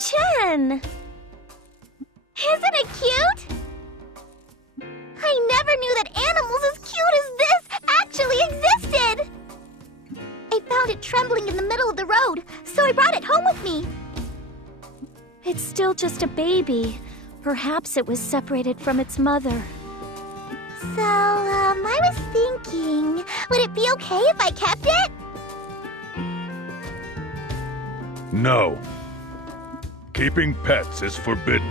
Chen! Isn't it cute? I never knew that animals as cute as this actually existed! I found it trembling in the middle of the road, so I brought it home with me. It's still just a baby. Perhaps it was separated from its mother. So, I was thinking, would it be okay if I kept it? No. Keeping pets is forbidden.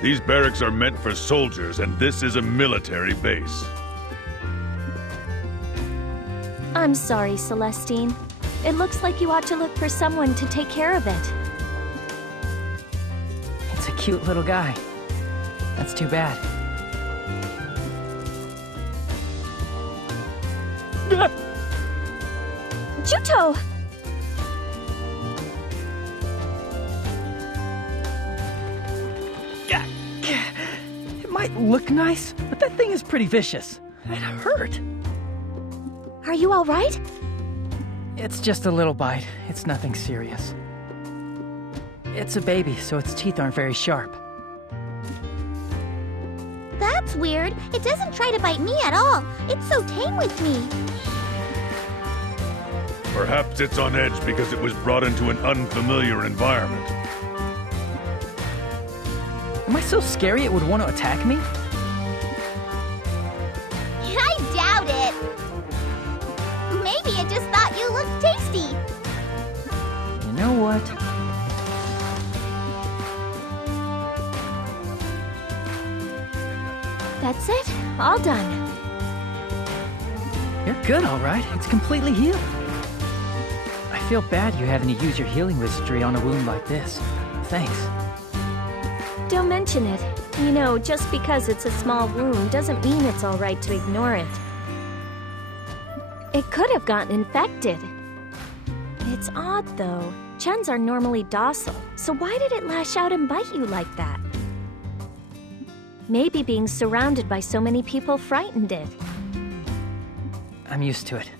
These barracks are meant for soldiers, and this is a military base. I'm sorry, Celestine. It looks like you ought to look for someone to take care of it. It's a cute little guy. That's too bad. Juto! It might look nice, but that thing is pretty vicious. It hurt. Are you all right? It's just a little bite. It's nothing serious. It's a baby, so its teeth aren't very sharp. That's weird. It doesn't try to bite me at all. It's so tame with me. Perhaps it's on edge because it was brought into an unfamiliar environment. Am I so scary it would want to attack me? I doubt it. Maybe it just thought you looked tasty. You know what? That's it. All done. You're good, all right. It's completely healed. I feel bad you having to use your healing wizardry on a wound like this. Thanks. Don't mention it. You know, just because it's a small wound doesn't mean it's all right to ignore it. It could have gotten infected. It's odd, though. Chens are normally docile, so why did it lash out and bite you like that? Maybe being surrounded by so many people frightened it. I'm used to it.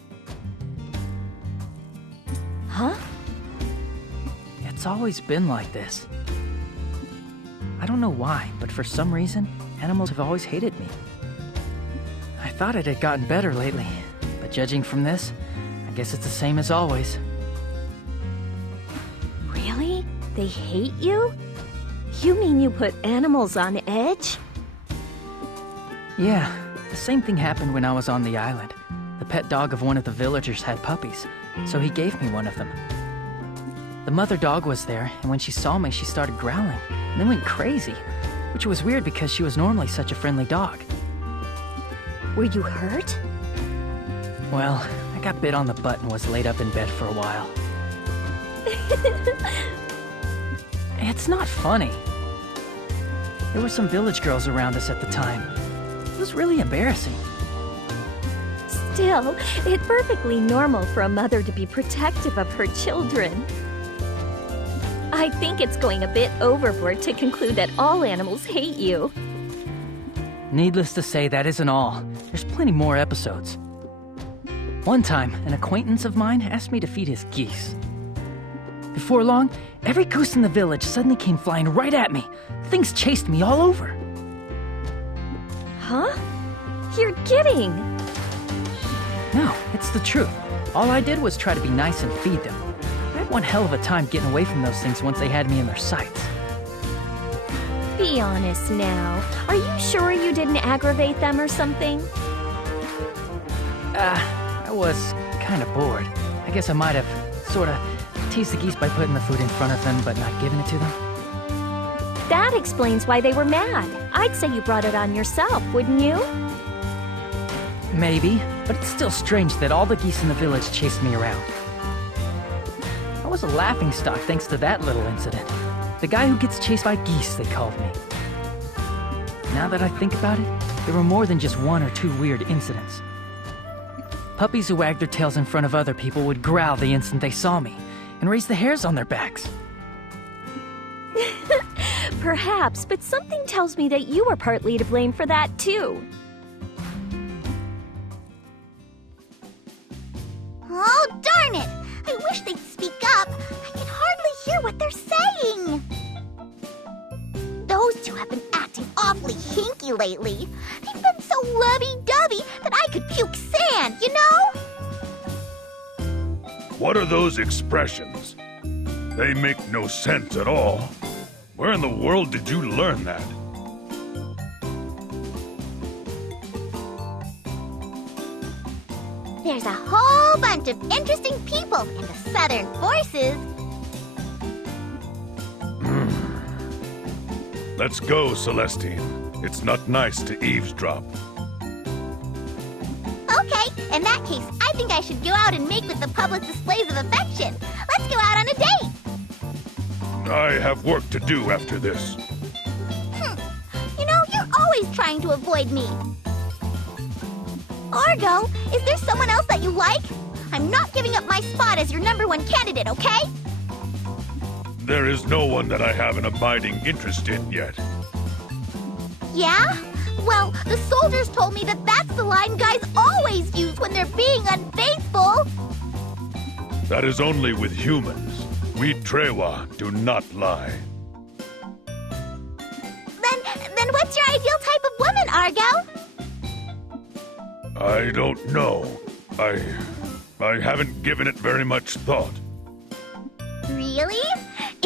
Huh? It's always been like this. I don't know why, but for some reason, animals have always hated me. I thought it had gotten better lately, but judging from this, I guess it's the same as always. Really? They hate you? You mean you put animals on edge? Yeah, the same thing happened when I was on the island. The pet dog of one of the villagers had puppies, so he gave me one of them. The mother dog was there, and when she saw me, she started growling, and then went crazy, which was weird because she was normally such a friendly dog. Were you hurt? Well, I got bit on the butt and was laid up in bed for a while. It's not funny. There were some village girls around us at the time. It was really embarrassing. Still, it's perfectly normal for a mother to be protective of her children. I think it's going a bit overboard to conclude that all animals hate you. Needless to say, that isn't all. There's plenty more episodes. One time, an acquaintance of mine asked me to feed his geese. Before long, every goose in the village suddenly came flying right at me. Things chased me all over. Huh? You're kidding! No, it's the truth. All I did was try to be nice and feed them. I had one hell of a time getting away from those things once they had me in their sights. Be honest now. Are you sure you didn't aggravate them or something? I was kind of bored. I guess I might have sort of teased the geese by putting the food in front of them but not giving it to them. That explains why they were mad. I'd say you brought it on yourself, wouldn't you? Maybe, but it's still strange that all the geese in the village chased me around. I was a laughingstock thanks to that little incident. The guy who gets chased by geese, they called me. Now that I think about it, there were more than just one or two weird incidents. Puppies who wagged their tails in front of other people would growl the instant they saw me, and raise the hairs on their backs. Perhaps, but something tells me that you were partly to blame for that, too. Oh, darn it! I wish they'd speak up. I can hardly hear what they're saying. two have been acting awfully hinky lately. They've been so lovey-dovey that I could puke sand, you know? What are those expressions? They make no sense at all. Where in the world did you learn that? There's a whole bunch of interesting people in the Southern Forces. Let's go, Celestine. It's not nice to eavesdrop. Okay, in that case, I think I should go out and make with the public displays of affection. Let's go out on a date. I have work to do after this. You know, you're always trying to avoid me. Argo, is there someone else that you like? I'm not giving up my spot as your #1 candidate, okay? There is no one that I have an abiding interest in yet. Yeah? Well, the soldiers told me that that's the line guys always use when they're being unfaithful. That is only with humans. We Trewa do not lie. Then what's your ideal type of woman, Argo? I don't know. I haven't given it very much thought. Really?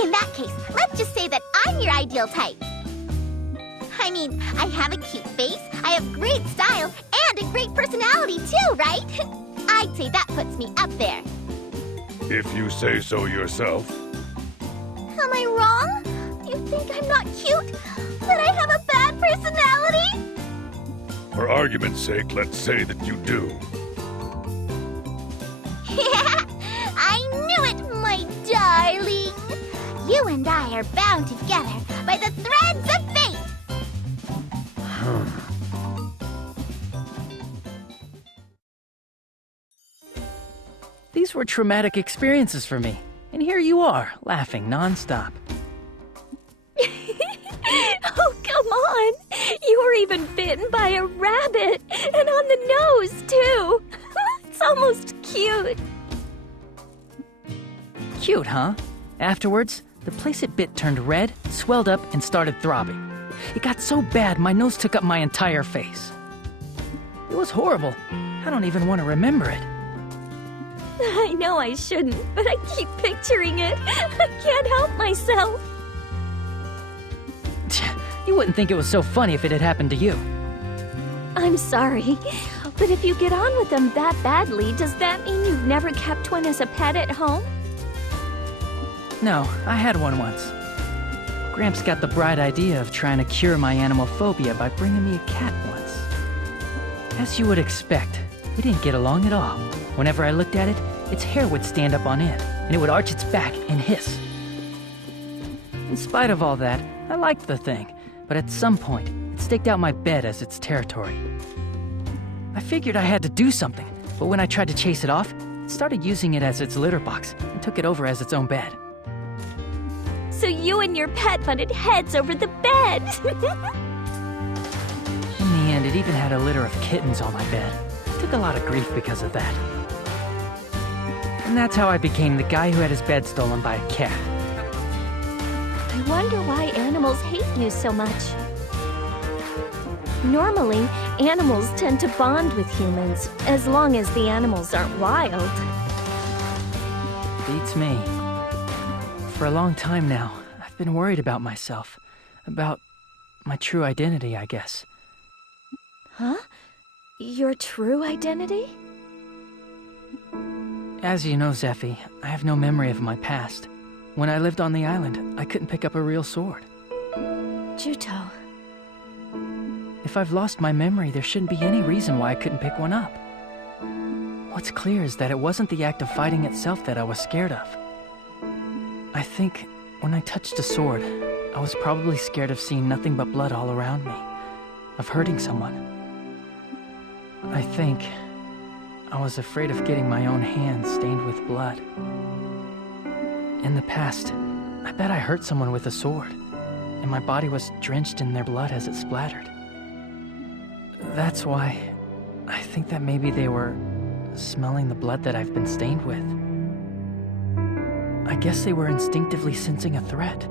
In that case, let's just say that I'm your ideal type. I mean, I have a cute face, I have great style, and a great personality too, right? I'd say that puts me up there. If you say so yourself. Am I wrong? You think I'm not cute? That I have a bad personality? For argument's sake, let's say that you do. I knew it, my darling. You and I are bound together by the threads of fate. These were traumatic experiences for me, and here you are, laughing nonstop. Oh, come on! You were even bitten by a rabbit! And on the nose, too! It's almost cute. Cute, huh? Afterwards, the place it bit turned red, swelled up, and started throbbing. It got so bad my nose took up my entire face. It was horrible. I don't even want to remember it. I know I shouldn't, but I keep picturing it. I can't help myself. You wouldn't think it was so funny if it had happened to you. I'm sorry, but if you get on with them that badly, does that mean you've never kept one as a pet at home? No, I had one once. Gramps got the bright idea of trying to cure my animal phobia by bringing me a cat once. As you would expect, we didn't get along at all. Whenever I looked at it, its hair would stand up on end, and it would arch its back and hiss. In spite of all that, I liked the thing, but at some point, it staked out my bed as its territory. I figured I had to do something, but when I tried to chase it off, it started using it as its litter box and took it over as its own bed. So you and your pet butted heads over the bed. In the end, it even had a litter of kittens on my bed. I took a lot of grief because of that. And that's how I became the guy who had his bed stolen by a cat. I wonder why animals hate you so much. Normally, animals tend to bond with humans, as long as the animals aren't wild. Beats me. For a long time now, I've been worried about myself. About my true identity, I guess. Huh? Your true identity? As you know, Zephy, I have no memory of my past. When I lived on the island, I couldn't pick up a real sword. Juto. If I've lost my memory, there shouldn't be any reason why I couldn't pick one up. What's clear is that it wasn't the act of fighting itself that I was scared of. I think when I touched a sword, I was probably scared of seeing nothing but blood all around me, of hurting someone. I think I was afraid of getting my own hands stained with blood. In the past, I bet I hurt someone with a sword, and my body was drenched in their blood as it splattered. That's why I think that maybe they were smelling the blood that I've been stained with. I guess they were instinctively sensing a threat.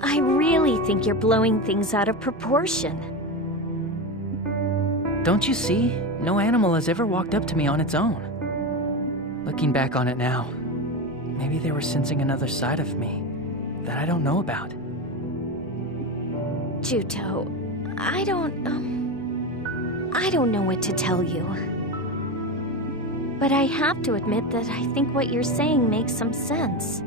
I really think you're blowing things out of proportion. Don't you see? No animal has ever walked up to me on its own. Looking back on it now, maybe they were sensing another side of me that I don't know about. Juto, I don't know what to tell you. But I have to admit that I think what you're saying makes some sense.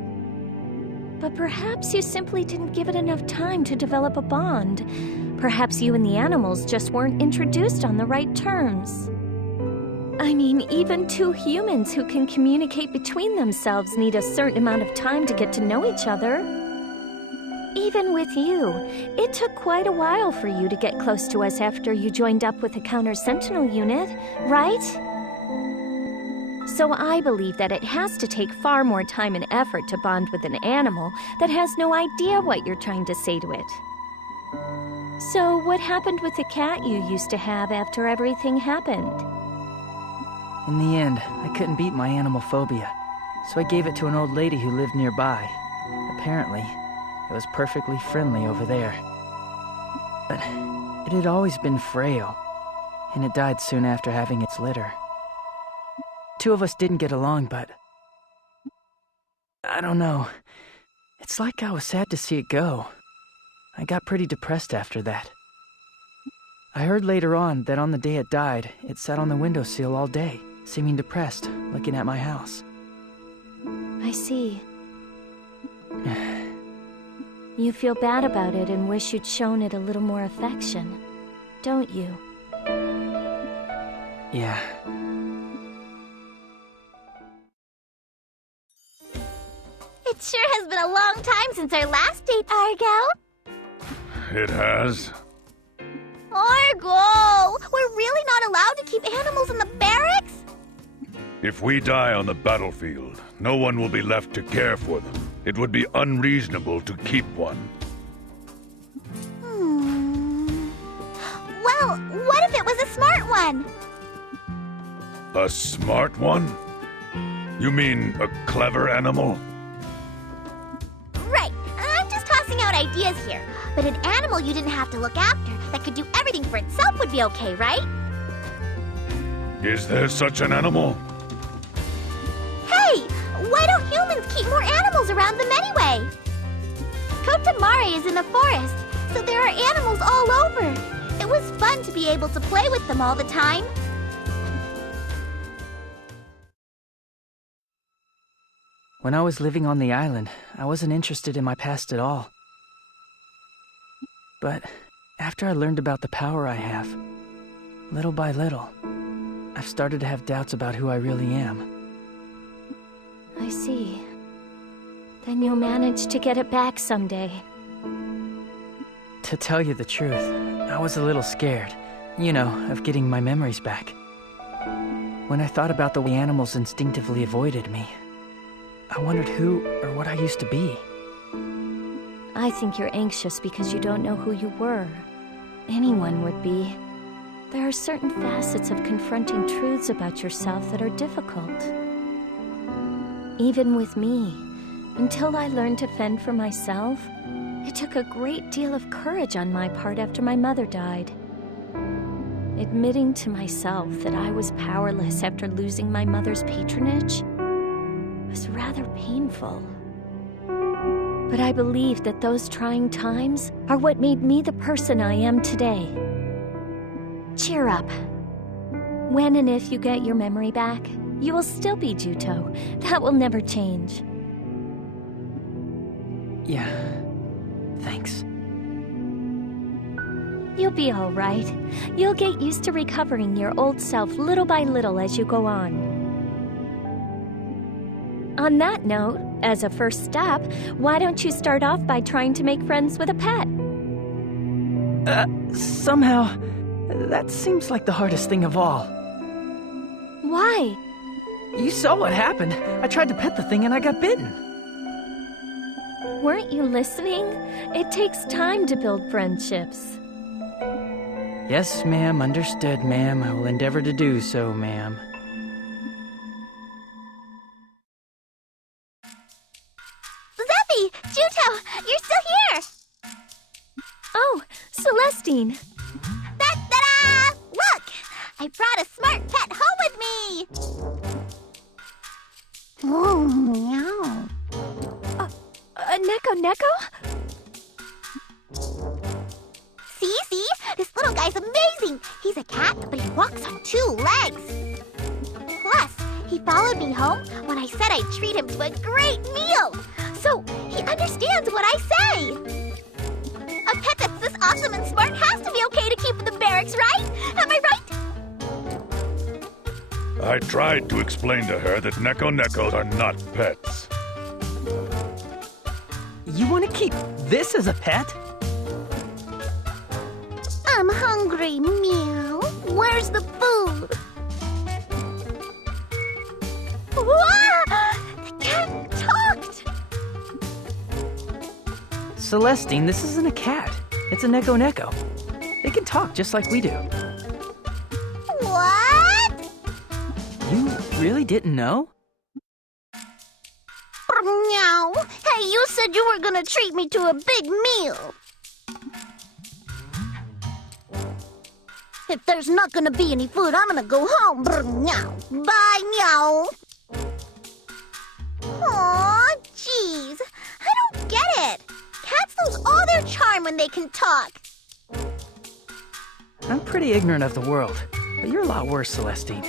But perhaps you simply didn't give it enough time to develop a bond. Perhaps you and the animals just weren't introduced on the right terms. I mean, even two humans who can communicate between themselves need a certain amount of time to get to know each other. Even with you, it took quite a while for you to get close to us after you joined up with the Counter-Sentinel unit, right? So I believe that it has to take far more time and effort to bond with an animal that has no idea what you're trying to say to it. So what happened with the cat you used to have after everything happened? In the end, I couldn't beat my animal phobia, so I gave it to an old lady who lived nearby. Apparently, it was perfectly friendly over there. But it had always been frail, and it died soon after having its litter. Two of us didn't get along, but I don't know. It's like I was sad to see it go. I got pretty depressed after that. I heard later on that on the day it died, it sat on the windowsill all day, seeming depressed, looking at my house. I see. You feel bad about it and wish you'd shown it a little more affection, don't you? Yeah. It sure has been a long time since our last date, Argo. It has. Argo! We're really not allowed to keep animals in the barracks? If we die on the battlefield, no one will be left to care for them. It would be unreasonable to keep one. Well, what if it was a smart one? A smart one? You mean a clever animal? Right. I'm just tossing out ideas here. But an animal you didn't have to look after, that could do everything for itself would be okay, right? Is there such an animal? Hey! Why don't humans keep more animals around them anyway? Kotamare is in the forest, so there are animals all over. It was fun to be able to play with them all the time. When I was living on the island, I wasn't interested in my past at all. But after I learned about the power I have, little by little, I've started to have doubts about who I really am. I see. Then you'll manage to get it back someday. To tell you the truth, I was a little scared, of getting my memories back. When I thought about the way animals instinctively avoided me, I wondered who or what I used to be. I think you're anxious because you don't know who you were. Anyone would be. There are certain facets of confronting truths about yourself that are difficult. Even with me, until I learned to fend for myself, it took a great deal of courage on my part after my mother died. Admitting to myself that I was powerless after losing my mother's patronage was rather painful. But I believe that those trying times are what made me the person I am today. Cheer up. When and if you get your memory back, you will still be Juto. That will never change. Yeah, thanks. You'll be all right. You'll get used to recovering your old self little by little as you go on. On that note, as a first step, why don't you start off by trying to make friends with a pet? Somehow, that seems like the hardest thing of all. Why? You saw what happened. I tried to pet the thing and I got bitten. Weren't you listening? It takes time to build friendships. Yes, ma'am. Understood, ma'am. I will endeavor to do so, ma'am. Zeffy! Juto! You're still here! Celestine! Da-da-da! Look! I brought a smart pet home with me! Oh, meow. Neko? See? This little guy's amazing! He's a cat, but he walks on 2 legs. Plus, he followed me home when I said I'd treat him to a great meal. So, he understands what I say. A pet that's this awesome and smart has to be okay to keep in the barracks, right? Am I right? I tried to explain to her that Nekos are not pets. You want to keep this as a pet? I'm hungry, meow. Where's the food? Wah! The cat talked! Celestine, this isn't a cat. It's a Neko. They can talk just like we do. What? You really didn't know? Meow. Hey, you said you were gonna treat me to a big meal. If there's not gonna be any food, I'm gonna go home. Meow. Bye, meow. Aw, jeez. I don't get it. Cats lose all their charm when they can talk. I'm pretty ignorant of the world, but you're a lot worse, Celestine.